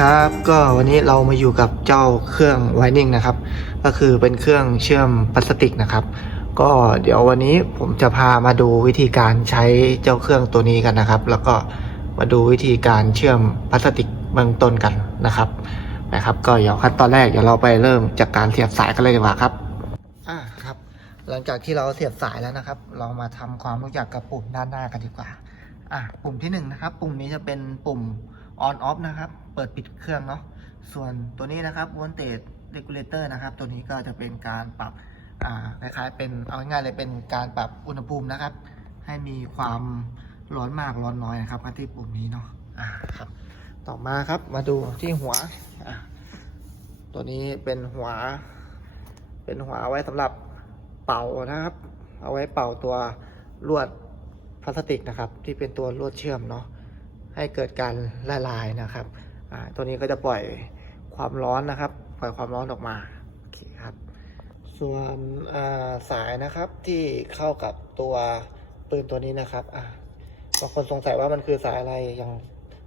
ครับก็วันนี้เรามาอยู่กับเจ้าเครื่องไวนิ่งนะครับ ก็คือเป็นเครื่องเชื่อมพลาสติกนะครับ ก็เดี๋ยววันนี้ผมจะพามาดูวิธีการใช้เจ้าเครื่องตัวนี้กันนะครับ แล้วก็มาดูวิธีการเชื่อมพลาสติกเบื้องต้นกันนะครับนะครับ ก็เดี๋ยวขั้นตอนแรกเดี๋ยวเราไปเริ่มจากการเสียบสายกันเลยดีกว่าครับอ่าครับ หลังจากที่เราเสียบสายแล้วนะครับ เรามาทำความรู้จักกับปุ่มด้านหน้ากันดีกว่าอะปุ่มที่หนึ่งนะครับ ปุ่มนี้จะเป็นปุ่ม on off นะครับ เปิดปิดเครื่องเนาะ ส่วนตัวนี้นะครับ voltage regulator นะครับ ตัวนี้ก็จะเป็นการปรับคล้ายๆเป็นเอาง่ายๆเลยเป็นการปรับอุณหภูมินะครับ ให้มีความร้อนมากร้อนน้อยนะครับที่ปุ่มนี้เนาะอ่าครับ ต่อมาครับมาดูที่หัว ตัวนี้เป็นหัว เป็นหัวเอาไว้สำหรับเป่านะครับ เอาไว้เป่าตัวลวดพลาสติกนะครับ ที่เป็นตัวลวดเชื่อมเนาะ ให้เกิดการละลายนะครับตัวนี้ก็จะปล่อยความร้อนนะครับ ปล่อยความร้อนออกมาโอเคครับส่วนาสายนะครับที่เข้ากับตัวปืนตัวนี้นะครับบางคนสงสัยว่ามันคือสายอะไรอย่าง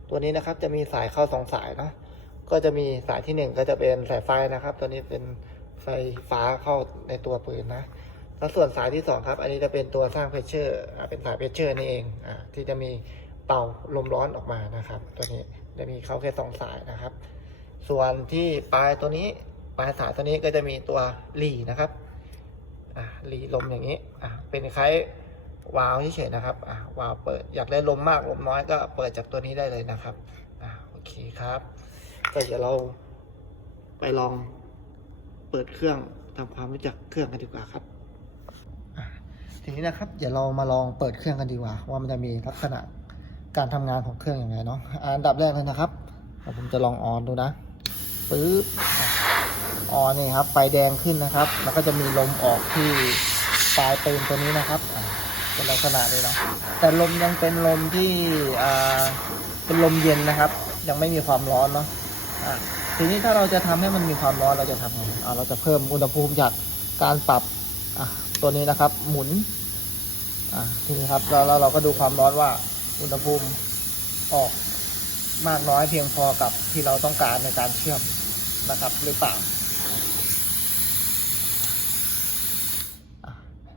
ตัวนี้นะครับ จะมีสายเข้าสองสายเนาะก็จะมีสายที่หนึ่งก็จะเป็นสายไฟนะครับ ตัวนี้เป็นไฟฟ้าเข้าในตัวปืนนะแล้วส่วนสายที่สองครับ อันนี้จะเป็นตัวสร้างเพชเชอร์เป็นสายเพชเชอร์นี่เองอที่จะมี เป่าลมร้อนออกมานะครับ ตัวนี้จะมีเข้าแค่สองสายนะครับ ส่วนที่ปลายตัวนี้ปลายสายตัวนี้ก็จะมีตัวหลีนะครับอ่าหลีลมอย่างนี้อ่าเป็นคล้ายวาล์วเฉยๆนะครับอ่าวาล์วเปิดอยากได้ลมมากลมน้อยก็เปิดจากตัวนี้ได้เลยนะครับอ่าโอเคครับ ก็เดี๋ยวเราไปลองเปิดเครื่องทำความรู้จักเครื่องกันดีกว่าครับทีนี้นะครับ เดี๋ยวเรามาลองเปิดเครื่องกันดีกว่า ว่ามันจะมีลักษณะ การทำงานของเครื่องอย่างไรเนาะอันดับแรกเลยนะครับผมจะลองออนดูนะปึ๊บอ่อนนี่ครับไฟแดงขึ้นนะครับแล้วก็จะมีลมออกที่ปลายปืนตัวนี้นะครับเป็นลักษณะเลยเนาะแต่ลมยังเป็นลมที่อ่าเป็นลมเย็นนะครับ ยังไม่มีความร้อนเนาะทีนี้ถ้าเราจะทำให้มันมีความร้อนเราจะทำไงอ่าเราจะเพิ่มอุณหภูมิจากการปรับตัวนี้นะครับ หมุนอะทีนี้ครับแล้วแล้วเราก็ดูความร้อนว่า อุณหภูมิออกมากน้อยเพียงพอกับที่เราต้องการในการเชื่อมนะครับหรือเปล่า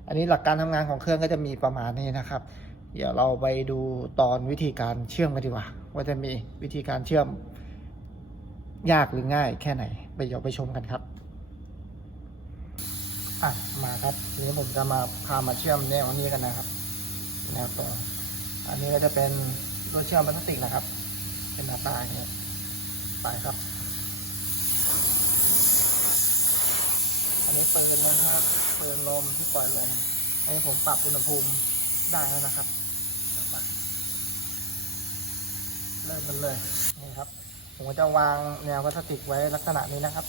อันนี้หลักการทำงานของเครื่องก็จะมีประมาณนี้นะครับ เดี๋ยวเราไปดูตอนวิธีการเชื่อมกันดีกว่า ว่าจะมีวิธีการเชื่อมยากหรือง่ายแค่ไหน ไปเดี๋ยวไปชมกันครับอะมาครับทีนี้ผมจะมาพามาเชื่อมแนวนี้กันนะครับแนวตรง อันนี้ก็จะเป็นรวเชื่อมพลาสติกนะครับ เป็นหน้าตาอย่างนี้ไปครับ อันนี้ปืนนะครับปืนลมที่ปล่อยลมอันนี้ผมปรับอุณหภูมิได้แล้วนะครับเริ่มกันเลยนี่ครับ ผมจะวางแนวพลาสติกไว้ลักษณะนี้นะครับ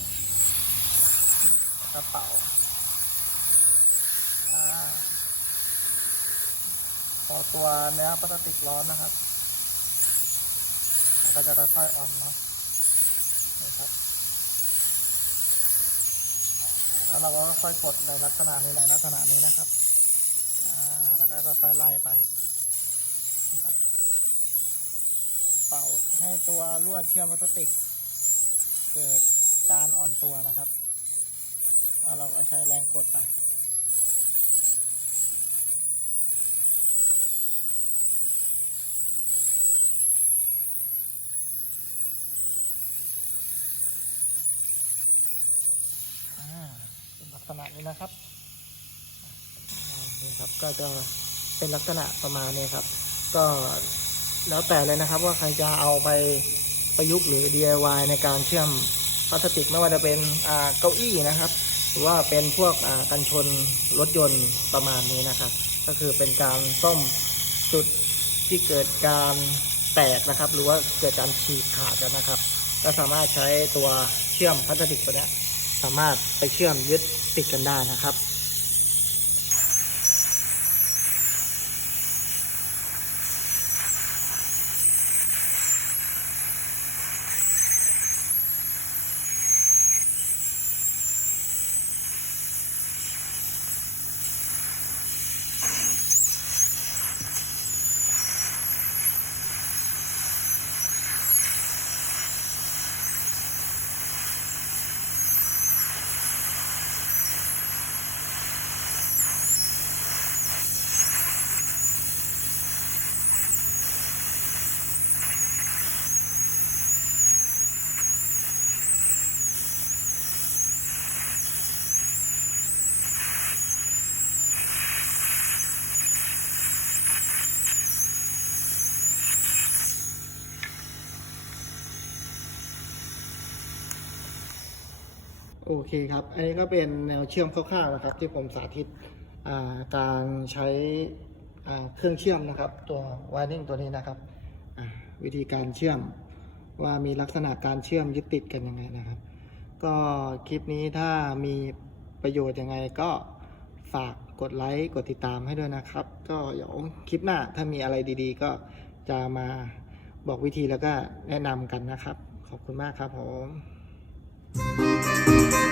กระเป๋าพ อตัวเนื้อพลาสติกร้อนนะครับก็จะค่อยๆอ่อนเนาะนี่ครับแล้วเราก็ค่อยกดในลักษณะนี้ในลักษณะนี้นะครับอ่าแล้วก็ค่อยๆไล่ไปนะครับเป่าให้ตัวลวดเชื่อมพลาสติก เกิดการอ่อนตัวนะครับแล้วเราก็ใช้แรงกดไปอ่าเป็นลักษณะ นี้นะครับนี่ครับก็จะเป็นลักษณะประมาณนี้ครับ ก็แล้วแต่เลยนะครับ ว่าใครจะเอาไปประยุกต์หรือ DIY ในการเชื่อมพลาสติกไม่ว่าจะเป็นเก้าอี้นะครับ หรือว่าเป็นพวกกันชนรถยนต์ประมาณนี้นะครับ ก็คือเป็นการซ่อมจุดที่เกิดการแตกนะครับ หรือว่าเกิดการฉีกขาดกันนะครับ ก็สามารถใช้ตัวเชื่อมพลาสติกตัวนี้ สามารถไปเชื่อมยึดติดกันได้นะครับ โอเคครับ อันนี้ก็เป็นแนวเชื่อมคร่าวๆนะครับ ที่ผมสาธิตาการใช้เครื่องเชื่อมนะครับ ตัว wiring ตัวนี้นะครับ วิธีการเชื่อมว่ามีลักษณะการเชื่อมยึดติดกันยังไงนะครับ ก็คลิปนี้ถ้ามีประโยชน์ยังไงก็ฝากกดไลค์กดติดตามให้ด้วยนะครับ ก็เดี๋ยวคลิปหน้าถ้ามีอะไรดีๆ ก็จะมาบอกวิธีแล้วก็แนะนำกันนะครับ ขอบคุณมากครับผม Música